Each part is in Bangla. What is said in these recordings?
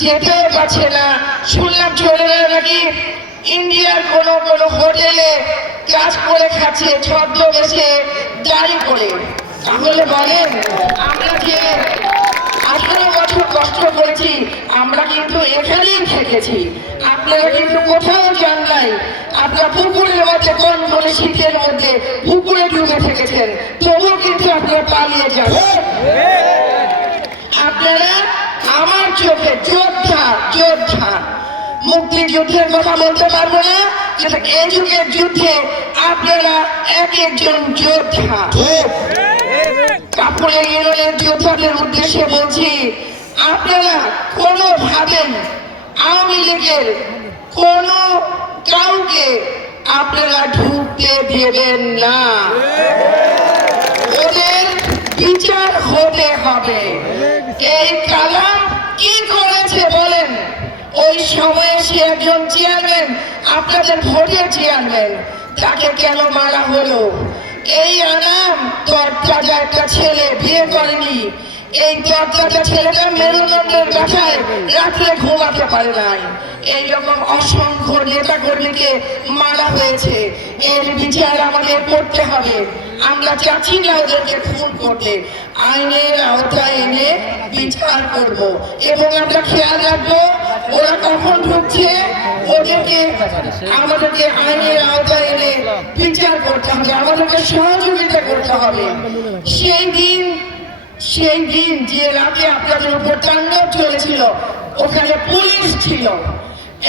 যেতেও পারছে না। শুনলাম ছেলেরা নাকি ইন্ডিয়ার কোনো কোনো হোটেলে কাজ করে খাচ্ছে, ছদ্মবেশে দাড়ি করে তাহলে বলেন, আমরা যে আঠারো বছর কষ্ট করেছি, আমরা কিন্তু এখানেই থেকেছি। আপনারা কিন্তু কোথাও যান নাই। আপনারা পুকুরের মধ্যে কোন কোনে শীতের মধ্যে পুকুরে ডুবে থেকেছেন। তবুও কিন্তু আপনারা পালিয়ে যাবেন আপনারা আমার চোখে যোদ্ধা যোদ্ধা মুক্তিযুদ্ধের কথা বলতে পারব না কিন্তু এই যুগের যুদ্ধে আপনারা এক একজন যোদ্ধা কাপড়ের ইউনিয়নের যোদ্ধাদের উদ্দেশ্যে বলছি আপনারা কোনোভাবে আওয়ামী লীগের কোনো কাউকে আপনারা ঢুকতে দেবেন না। ওদের বিচার হতে হবে। এই কালাম কি করেছে বলেন ওই সময়ে সে একজন চেয়ারম্যান, আপনাদের ভোটের চেয়ারম্যান, তাকে কেন মারা হলো? এই আনাম তরতাজা একটা ছেলে বিয়ে করেনি। এই তরতাজা ছেলেটা মেরুদণ্ডের বাসায় রাত্রে ঘুমাতে পারে নাই। এইরকম অসংখ্য নেতা কর্মীকে মারা হয়েছে। এর বিচার আমাদের করতে হবে। আমরা চাচ্ছি না ওদেরকে খুন করতে। আইনের আওতায় এনে বিচার করব। এবং আমরা খেয়াল রাখব ওরা কখন ঢুকছে ওদেরকে আমাদেরকে আইনের আওতায় এনে বিচার করতে হবে, আমাদেরকে সহযোগিতা করতে হবে। সেই দিন সেই দিন যে রাতে আপনাদের উপর তাণ্ডব চলেছিল, ওখানে পুলিশ ছিল।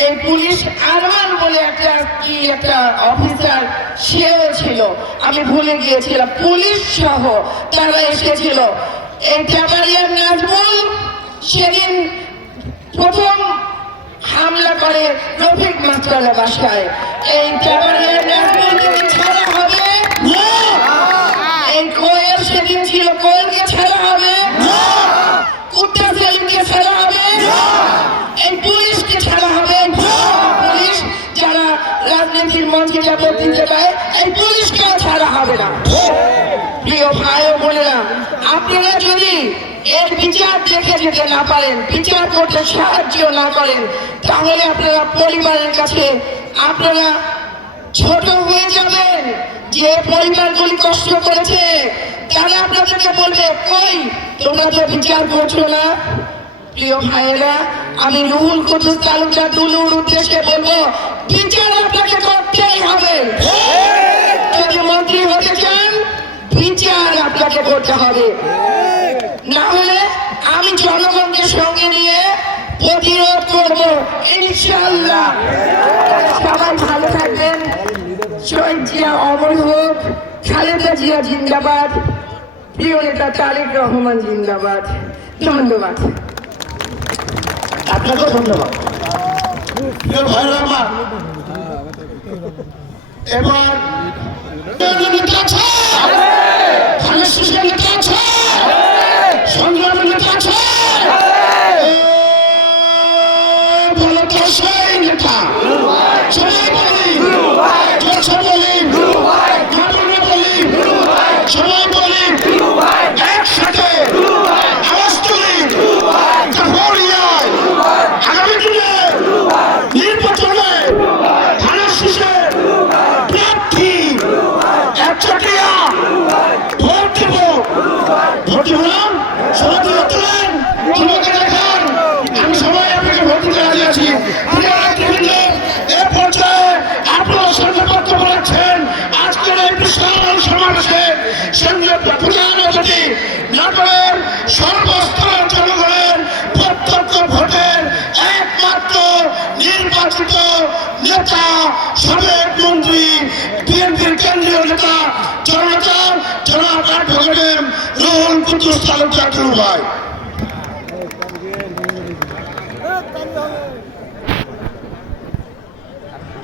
এই পুলিশ আরমান বলে একটা কি একটা অফিসার, সেও ছিল। আমি ভুলে গিয়েছিলাম, পুলিশ সহ তারা এসেছিল। এই জামারিয়ার নাজমুল সেদিন প্রথম হামলা করে রফিক মাস্টারের বাসায়। এই ছাড়া হবে? এই কোয়েল সেদিন ছিল কোয়েলকে ছাড়া হবে? কুত্তা সেলিমকে ছাড়া হবে? এই পুলিশকে ছাড়া হবে? পুলিশ যারা রাজনীতির মঞ্চে যাবত দিতে পারে এই পুলিশকেও ছাড়া হবে না। প্রিয় ভাই ও বোনেরা, আপনারা যদি এর বিচার দেখে যেতে না পারেন বিচার করতে সাহায্য না করেন তাহলে আপনারা পরিবারের কাছে আপনারা ছোট হয়ে যাবেন। যে পরিবারগুলি কষ্ট করেছে তারা আপনাদেরকে বলবে কই তোমরা তো বিচার করছ না? প্রিয় ভাইয়েরা আমি রুহুল কুদ্দুস তালুকদার দুলুর উদ্দেশ্যে বলব বিচার আপনাকে করতেই হবে। যদি মন্ত্রী হতে চান বিচার আপনাকে করতে হবে। না হলে আমি জনগণকে সঙ্গে নিয়ে প্রতিরোধ করব ইনশাল্লাহ সবাই ভালো থাকবেন। শহীদ জিয়া অমর হোক খালেদা জিয়া জিন্দাবাদ প্রিয় নেতা তারেক রহমান জিন্দাবাদ। ধন্যবাদ। আপনাকেও ধন্যবাদ। এবার নেতা আছে ধানের শীষের নেতা আছে সংগ্রামের নেতা আছে এ, বলো তো সেই নেতা সবাই বলি জোরসে বলি গানে বলি সবাই বলি একসাথে আওয়াজ তুলি কাপড়িয়ায় আগামী দিনে নির্বাচনে ধানের শীষে প্রার্থী একচটিয়া ভোট দেব ভোট হলাম সবাই তুলে তোলেন তোমাকে দেখান আমি সবাই আপনাকে ভোট দিতে রাজি আছি প্রিয় নেতৃবৃন্দ, এ পর্যায়ে আপনারা সঙ্গে বক্তব্য রাখছেন আজকের এই বিশাল সমাবেশে সঙ্গে প্রধান অতিথি নাটোরের সর্বস্তরের জনগণের প্রত্যক্ষ ভোটের একমাত্র নির্বাচিত নেতা, সাবেক মন্ত্রী, বিএনপির কেন্দ্রীয় নেতা ভাই।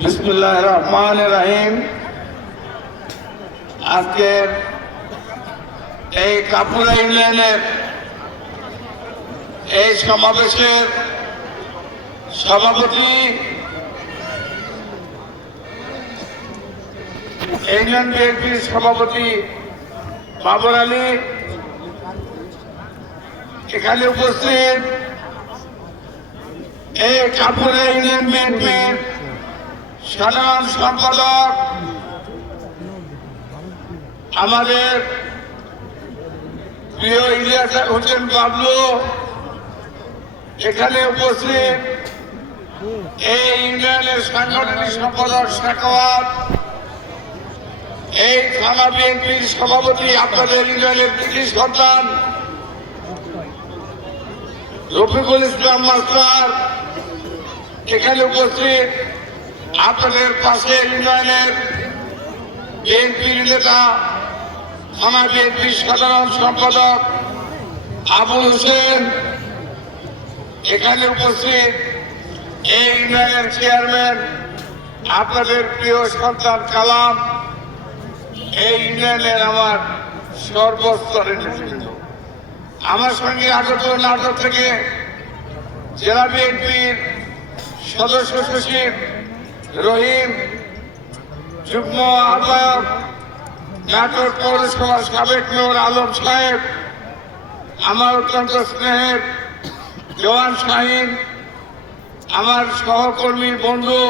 বিসমুল্লাহ রহমান রাহিম। আজকের এই কাপুরা ইউনিয়নের এই সমাবেশের সভাপতি ইউনিয়ন বিএনপির সভাপতি বাবর আলী। এখানে উপস্থিত এই কাপুরে ইউনিয়ন বিএনপির সাধারণ সম্পাদক, আমাদের প্রিয় ইলিয়াস হোসেন বাবলু। এখানে উপস্থিত এই ইউনিয়নের সাংগঠনিক সম্পাদক শেখাওয়াত এই থানা বিএনপির সভাপতি আপনাদের ইউনিয়নের কৃষি সন্তান, রফিকুল ইসলাম মাস্টার, এখানে উপস্থিত আপনাদের পাশে ইউনিয়নের বিএনপির নেতা, থানা বিএনপির সাধারণ সম্পাদক আবুল হোসেন, এখানে উপস্থিত এই ইউনিয়নের চেয়ারম্যান আপনাদের প্রিয় সন্তান কালাম। এই ইউনিয়নের আমার সর্বস্তরের নেতৃবৃন্দ। আমার সঙ্গে আগত নাটক থেকে জেলা বিএনপির সদস্য সচিব রহিম যুগ্ম আহ্বায়ক নাটক পৌরসভার সাবেক মেয়র আলম সাহেব, আমার অত্যন্ত স্নেহের জওয়ান শাহিন, আমার সহকর্মী বন্ধু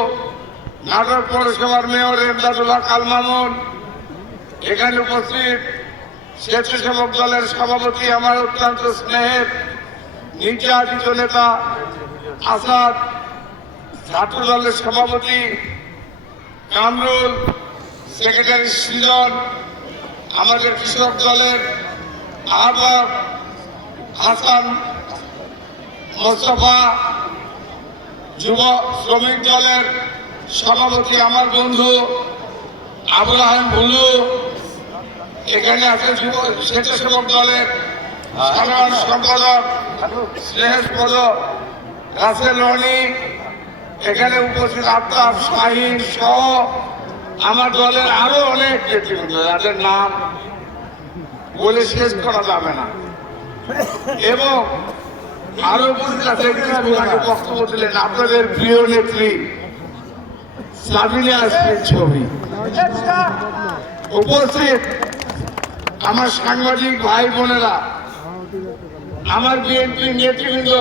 নাটক পৌরসভার মেয়র এমদাদুল্লাহ কালমামুন এখানে উপস্থিত স্বেচ্ছাসেবক দলের সভাপতি আমার অত্যন্ত স্নেহের নির্যাতিত নেতা আসাদ ছাত্র দলের সভাপতি কামরুল, সেক্রেটারি সৃজন, আমাদের কৃষক দলের আহ্বায়ক হাসান মোস্তফা, যুব শ্রমিক দলের সভাপতি আমার বন্ধু আবুল আহম ভুলু এখানে আছে যুব স্বেচ্ছাসেবক দলের সাধারণ সম্পাদক স্নেহেশ পদ রাসেল রনি, এখানে উপস্থিত আফতাব শাহিন সহ আমার দলের আরও অনেক নেতৃবৃন্দ যাদের নাম বলে শেষ করা যাবে না। এবং আরও উপস্থিত বক্তব্য দিলেন আপনাদের প্রিয় নেত্রী, সাবিনা ছবি। উপস্থিত আমার সাংবাদিক ভাই বোনেরা, আমার বিএনপি নেতৃবৃন্দ,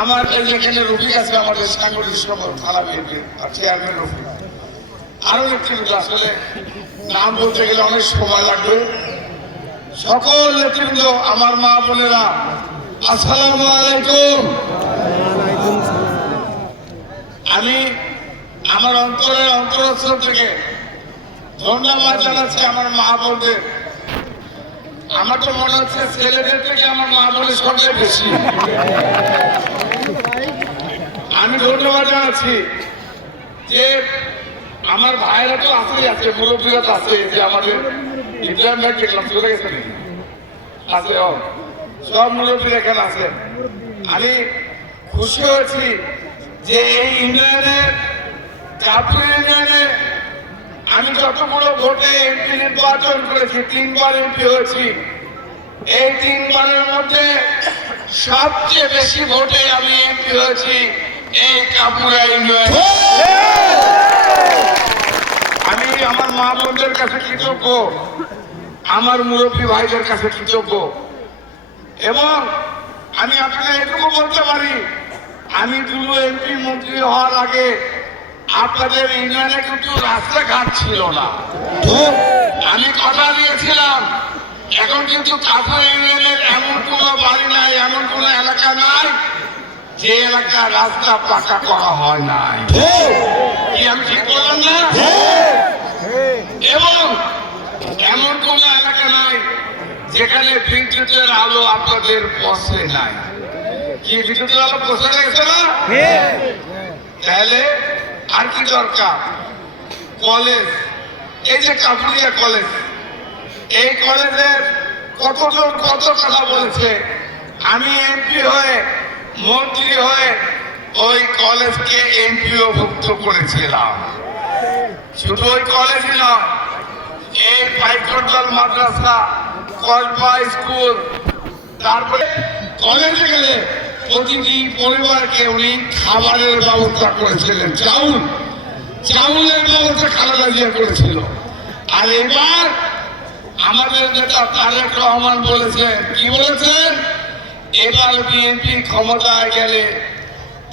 আমার এই যেখানে রফিক আছে আমাদের সাংগঠনিক সম্পদ থানা বিএনপি চেয়ারম্যান রফিক। আরও নেতৃবৃন্দ আসলে নাম বলতে গেলে অনেক সময় লাগবে। সকল নেতৃবৃন্দ, আমার মা বোনেরা, আসসালামু আলাইকুম। আমি আমার অন্তরের অন্তরস্থল থেকে ধন্যবাদ জানাচ্ছি আমার মা বোনদের। আমার তো মনে হচ্ছে ছেলেদের থেকে আমার মা বোনের সঙ্গে বেশি। আমি ধন্যবাদ জানাচ্ছি যে আমার ভাইরা তো আসেই আছে মুরব্বীরা তো আছে যে আমাদের ইব্রাহিম ভাই দেখলাম, চলে গেছে? আছে সব মুরব্বী এখানে আছে আমি খুশি হয়েছি যে এই ইউনিয়নের কাপুর ইউনিয়নে আমি যতগুলো ভোটে এমপি নির্বাচন করেছি, তিনবার এমপি হয়েছি। এই তিনবারের মধ্যে সবচেয়ে বেশি ভোটে আমি এমপি হয়েছি এই কাপুরা ইউনিয়নে। আমি আমার মা বোনদের কাছে কৃতজ্ঞ, আমার মুরব্বী ভাইদের কাছে কৃতজ্ঞ। এবং আমি আপনাকে এটুকু বলতে পারি, আমি দুটো এমপি মন্ত্রী হওয়ার আগে আপনাদের ইউনিয়নে কিন্তু রাস্তাঘাট ছিল না। আমি কথা দিয়েছিলাম এখন কিন্তু কাপুর ইউনিয়নের এমন কোনো বাড়ি নাই এমন কোনো এলাকা নাই যে এলাকা রাস্তা পাকা করা হয় নাই। কি আমি ঠিক বললাম না? এবং এমন কোন এলাকা নাই যেখানে বিদ্যুতের আলো আপনাদের পৌঁছে নাই। কি বিদ্যুতের আলো পৌঁছে গেছে না? তাহলে আর কি দরকার? কলেজ। এই যে কাপুরিয়া কলেজ, এই কলেজের কতজন কত কথা বলেছে, আমি এমপি হয়ে, মন্ত্রী হয়ে ওই কলেজকে এমপিও ভুক্ত করেছিলাম। শুধু ওই কলেজই নয়, এই পাইকরদল মাদ্রাসা কসবা স্কুল, তারপরে কলেজে গেলে প্রতিটি পরিবারকে উনি খাবারের ব্যবস্থা করেছিলেন, চাউল। চাউলের ব্যবস্থা খালেদা জিয়া করেছিল। আর এবার আমাদের নেতা তারেক রহমান বলেছেন, কি বলেছেন? এবার বিএনপি ক্ষমতায় গেলে,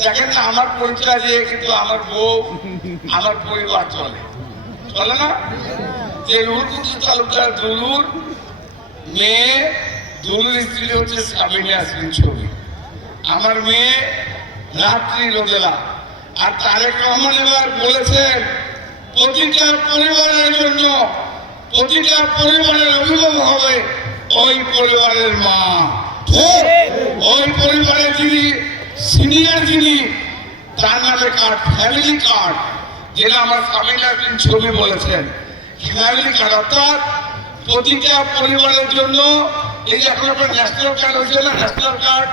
দেখেন না, আমার পরিচয় দিয়ে কিন্তু আমার বউ, আমার পরিবার চলে। চলে না? যে রুলকুচি তালুকদার দুলুর মেয়ে, দুলুর স্ত্রী হচ্ছে সাবিনা আসমিন ছবি। আমার মেয়ে রাত্রি রোদেলা আর তারেক রহমান এবার বলেছেন প্রতিটা পরিবারের জন্য প্রতিটা পরিবারের অভিভাবক হবে ওই পরিবারের মা। ওই পরিবারের যিনি সিনিয়র যিনি তার নামে কার্ড ফ্যামিলি কার্ড যেটা আমার সামিনা ছবি বলেছেন। ফ্যামিলি কার্ড অর্থাৎ প্রতিটা পরিবারের জন্য এই যে এখন আপনার ন্যাশনাল কার্ড হয়েছে না ন্যাশনাল কার্ড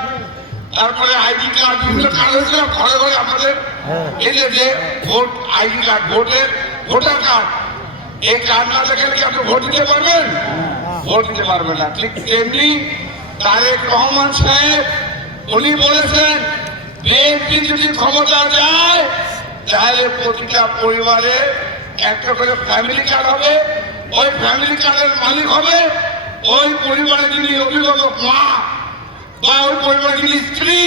তারপরে আইডি কার্ড বিভিন্ন কার্ড হয়েছে না ঘরে ঘরে আমাদের এই যে যে ভোট আইডি কার্ড ভোটের ভোটার কার্ড এই কার্ড না দেখালে কি আপনি ভোট দিতে পারবেন? ভোট দিতে পারবেন না। ঠিক তেমনি তারেক রহমান সাহেব উনি বলেছেন বিএনপি যদি ক্ষমতা যায় তাহলে প্রতিটা পরিবারে একটা করে ফ্যামিলি কার্ড হবে। ওই ফ্যামিলি কার্ডের মালিক হবে। ওই পরিবারে যিনি অভিভাবক মা বা ওই পরিবারের যিনি স্ত্রী,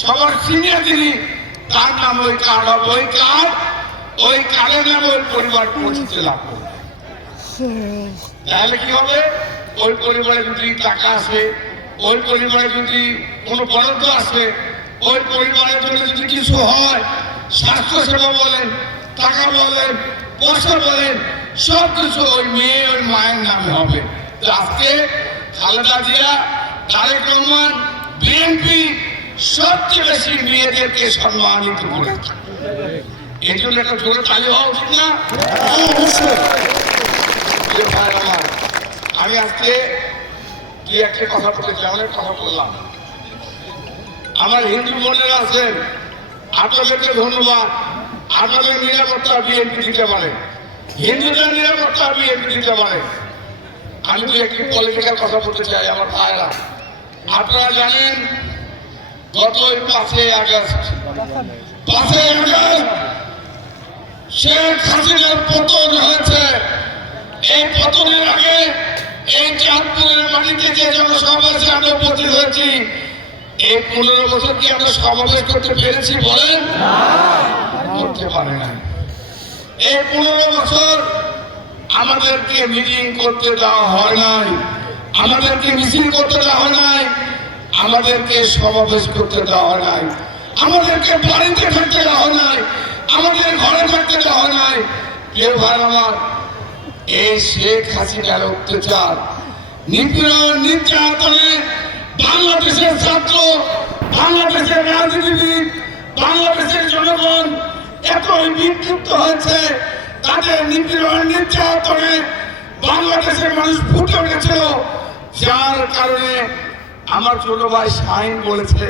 সবার সিনিয়র যিনি, তার নাম ওই কার্ড হবে ওই কার্ড ওই কার্ডের নামে ওই পরিবার লাভ করবে তাহলে কি হবে? ওই পরিবারে যদি টাকা আসে, ওই পরিবারে যদি কোনো বরাদ্দ আসে, ওই পরিবারের জন্য যদি কিছু হয় স্বাস্থ্য সেবা বলেন, টাকা বলেন, পয়সা বলেন সব কিছু ওই মেয়ে ওই মায়ের নামে হবে। আজকে খালেদা জিয়া তারেক রহমান, বিএনপি সবচেয়ে বেশি মেয়েদেরকে সম্মানিত করে এই জন্য একটা জোরে তালি হওয়া উচিত না? আমি আজকে দুই একটা কথা বলেছি অনেক কথা বললাম। আমার হিন্দু বোনেরা আছেন, আপনাদেরকে ধন্যবাদ। আপনাদের নিরাপত্তা বিএনপি দিতে পারে। হিন্দুদের নিরাপত্তা বিএনপি দিতে পারে। আমি একটি পলিটিক্যাল কথা বলতে চাই, আমার ভাইরা আপনারা জানেন গত পাঁচই আগস্ট। পাঁচই আগস্ট শেখ হাসিনার পতন হয়েছে। এই পতনের আগে এই চাঁদপুরের মাটিতে যে জনসমাবেশে আমরা উপস্থিত হয়েছি। এই পনেরো বছর কি আমরা সমাবেশ করতে পেরেছি বলেন? করতে পারে না এই পনেরো বছর আমাদেরকে মিটিং করতে দেওয়া হয় নাই। আমাদেরকে মিছিল করতে দেওয়া নাই, আমাদেরকে সমাবেশ করতে দেওয়া নাই, আমাদেরকে বাড়িতে থাকতে দেওয়া নাই, আমাদের ঘরে থাকতে দেওয়া নাই। কেউ ভাই আমার এই শেখ হাসিনার অত্যাচার। নিপীড়ন, নির্যাতনে বাংলাদেশের ছাত্র, বাংলাদেশের রাজনীতিবিদ, বাংলাদেশের জনগণ এতই বিক্ষিপ্ত হয়েছে, তাদের নিপীড়ন, নির্যাতনে বাংলাদেশের মানুষ ফুটে উঠেছিল। যার কারণে আমার ছোট ভাই শাহিন বলেছে,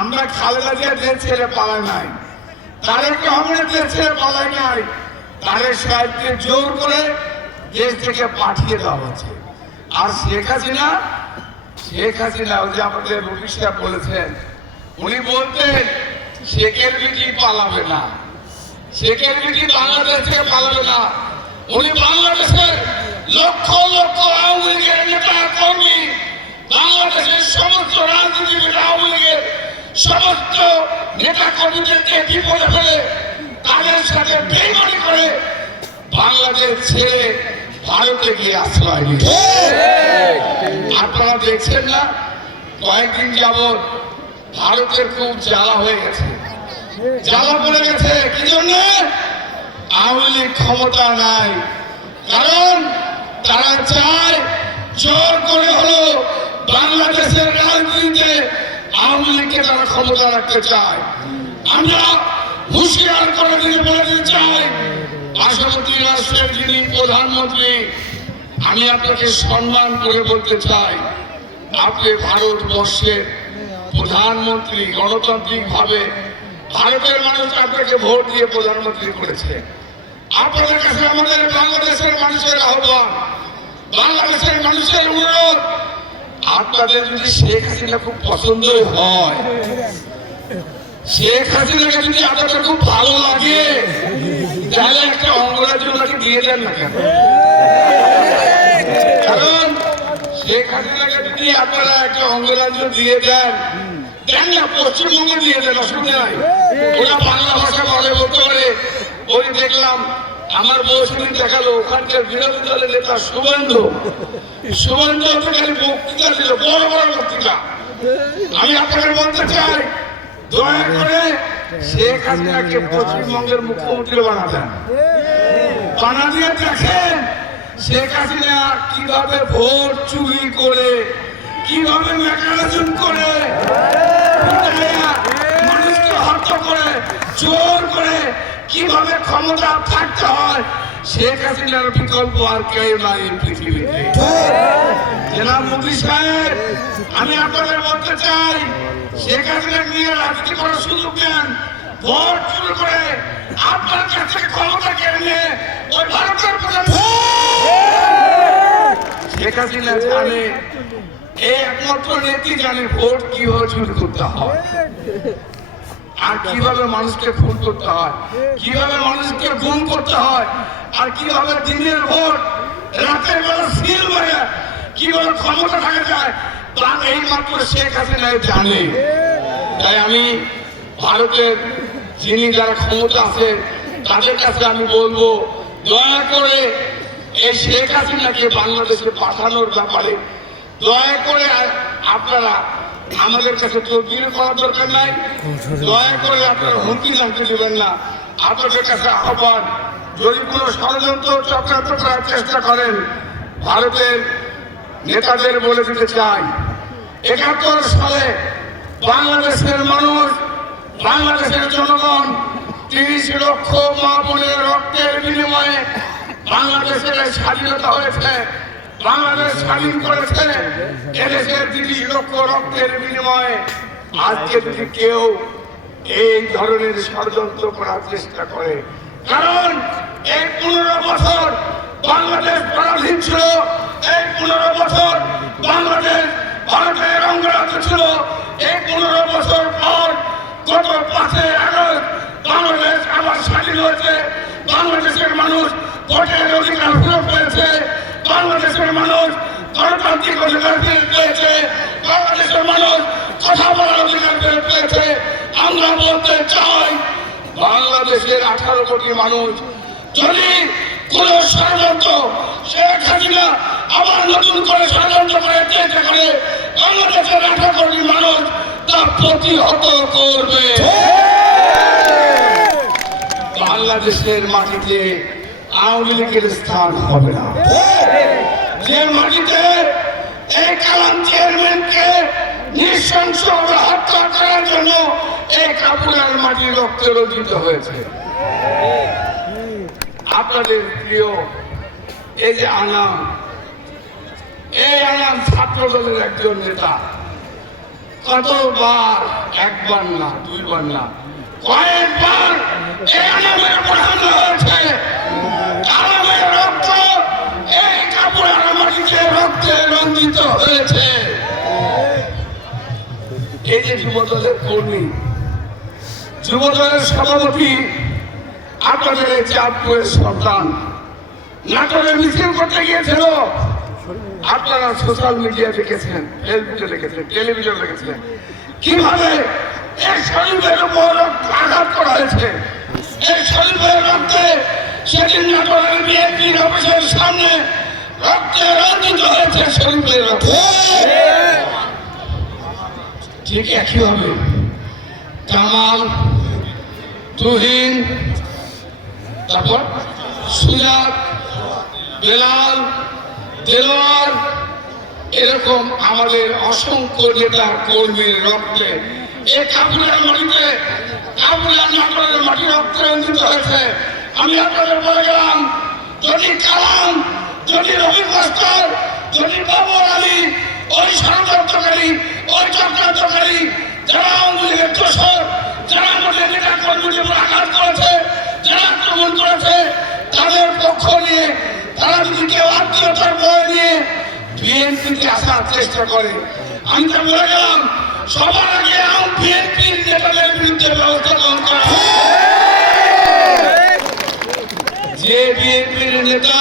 আমরা খালেদা জিয়া দেশ ছেড়ে পালাই নাই। তারেক রহমানের দেশ ছেড়ে পালাই নাই। তারেক সাহেবকে জোর করে দেশ থেকে পাঠিয়ে দেওয়া হচ্ছে আর শেখ হাসিনা শেখ হাসিনা যে আমাদের রবি সাহেব বলেছেন, উনি বলতেন, শেখের বিটি পালাবে না। শেখের বিটি বাংলাদেশ থেকে পালাবে না। উনি বাংলাদেশের লক্ষ লক্ষ আওয়ামী লীগের নেতা কর্মী, বাংলাদেশের সমস্ত রাজনীতিবিদ আওয়ামী লীগের সমস্ত নেতা কর্মীদেরকে বিপদে ফেলে তাদের সাথে বেমানি করে বাংলাদেশ ছেড়ে ভারতে গিয়ে আশ্রয় নিয়েছে। আপনারা দেখছেন না? কয়েকদিন যাবৎ ভারতের খুব জ্বালা হয়ে গেছে। জ্বালা পড়ে গেছে, কি জন্য? আওয়ামী লীগ ক্ষমতা নাই। কারণ চায় জোর করে হলো বাংলাদেশের রাজনীতিতে আওয়ামী লীগকে তারা ক্ষমতা রাখতে চায়। আমরা হুঁশিয়ার করে বলে দিতে চাই রাষ্ট্রের যিনি প্রধানমন্ত্রী, আমি আপনাকে সম্মান করে বলতে চাই, আপনি ভারতবর্ষের প্রধানমন্ত্রী গণতান্ত্রিক ভাবে ভারতের মানুষ আপনাকে ভোট দিয়ে প্রধানমন্ত্রী করেছে। আপনাদের কাছে আমাদের বাংলাদেশের মানুষের আহ্বান। বাংলাদেশের মানুষের অনুরোধ, আপনাদের যদি শেখ হাসিনা খুব পছন্দই হয়, শেখ হাসিনাকে যদি আপনাদের খুব ভালো লাগে, তাহলে একটা অঙ্গরাজ্য ওনাকে দিয়ে দেন না কেন? কারণ শেখ হাসিনাকে যদি আপনারা একটা অঙ্গরাজ্য দিয়ে দেন দেন না, পশ্চিমবঙ্গে দিয়ে দেন, অসুবিধা নাই। ওরা বাংলা ভাষা বলে বলতে পারে। ওই দেখলাম আমার সেদিন দেখাল, ওখানকার বিরোধী দলের নেতা সুবন্ধু সুবন্ধু অধিকারী বক্তৃতা ছিল বড় বড় বক্তৃতা। আমি আপনাকে বলতে চাই, দয়া করে শেখ হাসিনাকে পশ্চিমবঙ্গের মুখ্যমন্ত্রী বানাতেন বানা দেখেন শেখ হাসিনা কীভাবে ভোট চুরি করে, কীভাবে মেকানিজম করে পিটাইয়া মানুষকে হত্যা করে চোর করে কীভাবে ক্ষমতা থাকতে হয়, শেখ হাসিনার বিকল্প আর কেউ নাই এই পৃথিবীতে। সাহেব, আমি আপনাদের বলতে চাই, শেখ হাসিনা নিয়ে রাজনীতি করার সুযোগ দেন, ভোট চুরি করে আপনার কাছ ক্ষমতা কেড়ে নিয়ে ওই ভারতের শেখ হাসিনা জানে এই একমাত্র নেত্রী জানে ভোট কীভাবে চুরি করতে হয়। আর কীভাবে মানুষকে ফোন করতে হয়? কীভাবে মানুষকে গুম করতে হয়? আর কীভাবে দিনের ভোট রাতের বেলা সিল মারে কীভাবে ক্ষমতা থাকা যায়? তা এইমাত্র শেখ হাসিনা জানে। তাই আমি ভারতের যিনি যারা ক্ষমতা আছে, তাদের কাছে আমি বলব, দয়া করে এই শেখ হাসিনাকে বাংলাদেশে পাঠানোর ব্যাপারে দয়া করে আপনারা আমাদের কাছে তদবির করার দরকার নাই। দয়া করে আপনারা হুমকি জানতে দেবেন না। আপনাদের কাছে আহ্বান, যদি কোনো ষড়যন্ত্র চক্রান্ত করার চেষ্টা করেন, ভারতের নেতাদের বলে দিতে চাই। একাত্তর সালে বাংলাদেশের মানুষ, বাংলাদেশের জনগণ তিরিশ লক্ষ মা বোনের রক্তের বিনিময়ে বাংলাদেশের স্বাধীনতা হয়েছে। বাংলাদেশ স্বাধীন করেছে এদেশের তিরিশ লক্ষ রক্তের বিনিময়ে আজকে যদি কেউ এই ধরনের ষড়যন্ত্র করার চেষ্টা করে, কারণ এই পনেরো বছর বাংলাদেশ পরাধীন ছিল, এই পনেরো বছর বাংলাদেশ ভারতের অঙ্গরাজ্য ছিল, এই পনেরো বছর পর গত পাঁচই আগস্ট বাংলাদেশ আবার স্বাধীন হয়েছে, বাংলাদেশের মানুষ ভোটের অধিকার ফেরত পেয়েছে বাংলাদেশের মানুষ গণতান্ত্রিক অধিকার ফেরত পেয়েছে বাংলাদেশের মানুষ কথা বলার অধিকার ফেরত পেয়েছে। আমরা বলতে চাই বাংলাদেশের আঠারো কোটি মানুষ যদি কোন ষড়যন্ত্র শেখ হাসিনা আবার নতুন করে ষড়যন্ত্র করে চেষ্টা করে বাংলাদেশের আঠারো কোটি মানুষ তা প্রতিহত করবে। বাংলাদেশের মাটিতে আওয়ামী লীগের স্থান হবে না। যে মাটিতে এই কালাম চেয়ারম্যানকে নৃশংসভাবে হত্যা করার জন্য এই কাপুরের মাটি রক্তে রঞ্জিত হয়েছে। আপনাদের প্রিয় এই যে আনাম, এই আনাম ছাত্র দলের একজন নেতা, কতবার, একবার না, দুইবার না, কয়েকবার এই আনামের হামলা হয়েছে আনামের রক্ত এই কাপড়ের মাটিতে রক্তে রঞ্জিত হয়েছে। যুবদলের কর্মী, যুবদলের সভাপতি, আপনাদের চাঁদপুরের সন্তান নাটোরে মিছিল করতে গিয়েছিল। আপনারা সোশ্যাল মিডিয়া দেখেছেন ফেসবুকে দেখেছেন টেলিভিশন দেখেছেন। কীভাবে এই শরীরের উপর আঘাত করা হয়েছে? এই শরীরের রক্তে সেদিন নাটোরের বিএনপির অফিসের সামনে রক্তে রঞ্জিত হয়েছে রক্তে। ঠিক একইভাবে কামাল তুহিন, তারপর সুজাত, বেলাল, দেলোয়ার, এরকম আমাদের অসংখ্য নেতা কর্মীর রক্তে। এই কাপুরের মাটিতে কাপুরের নাটোরের মাটি রক্তে রঞ্জিত হয়েছে। আমি আপনাদের বলে গেলাম, যদি কালাম যদি রবি ভাস্কর যদি বাবর আলী, ওই ষড়যন্ত্রকারী, ওই চক্রান্তকারী, যারা আওয়ামী লীগের দোষর, যারা আমাদের নেতা আঘাত করেছে, যারা আক্রমণ করেছে, তাদের পক্ষ নিয়ে, তারা যদি কেউ আত্মীয়তার বয় নিয়ে বিএনপিতে আসার চেষ্টা করে, আমি তো বলে গেলাম, সবার আগে বিএনপির নেতাদের বিরুদ্ধে ব্যবস্থা গ্রহণ করা যে বিএনপির নেতা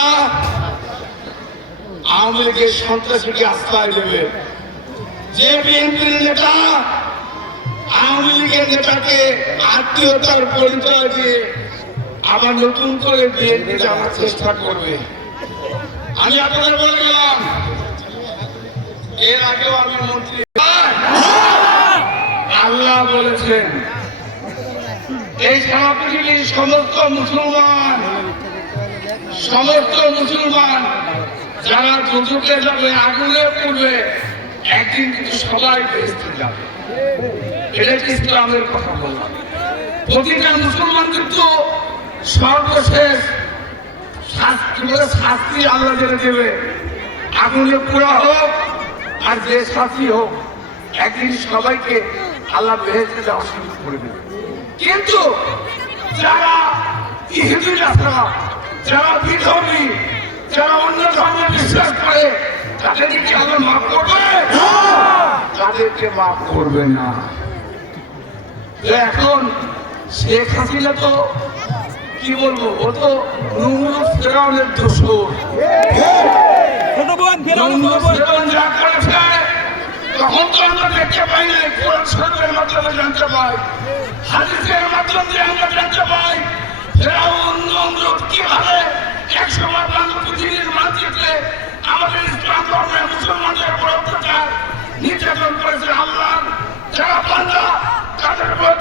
আওয়ামী লীগের সন্ত্রাসীকে আশ্রয় দেবে। যে বিএনপির নেতা, আওয়ামী লীগের নেতাকে আত্মীয়তার পরিচয় দিয়ে আবার নতুন করে বিএনপি যাওয়ার চেষ্টা করবে। আমি আপনাদের বলে গেলাম এর আগেও আমি মন্ত্রী আল্লাহ বলেছেন, এই সারা পৃথিবীর সমস্ত মুসলমান সমস্ত মুসলমান যারা দুচুকে যাবে, আগুনে পড়বে, একদিন কিন্তু সবাই বেহেস্তে যাবে। এটা ইসলামের কথা বললাম প্রতিটা মুসলমান কিন্তু সর্বশেষ শাস্তি বলে শাস্তি আল্লাহ যেটা দেবে। আগুনে পুরা হোক আর যে শাস্তি হোক, একদিন সবাইকে আল্লাহ বেহেস্তে যাওয়া শুরু করে দেবে। কিন্তু যারা ইহুদি যাত্রা যারা বিধর্মী যারা অন্য ধর্মে বিশ্বাস করে তাদেরকে কি আল্লাহ মাফ করবে? তাদেরকে মাফ করবে না। এখন শেখ হাসিনা তো কি বলব ও তো নুমরুদ ফেরাউনের দোষর। তখন তো আমরা দেখতে পাই না কোরআন শরীফের মাধ্যমে জানতে পাই হাদিসের মাধ্যমে আমরা জানতে পাই ফেরাউন নমরুদ কীভাবে এক সময় বাংলা পৃথিবীর মাটিতে আমাদের ইসলাম ধর্মের মুসলমানদের উপর অত্যাচার, নির্যাতন করেছে আল্লাহ যারা বান্দা তাদের উপর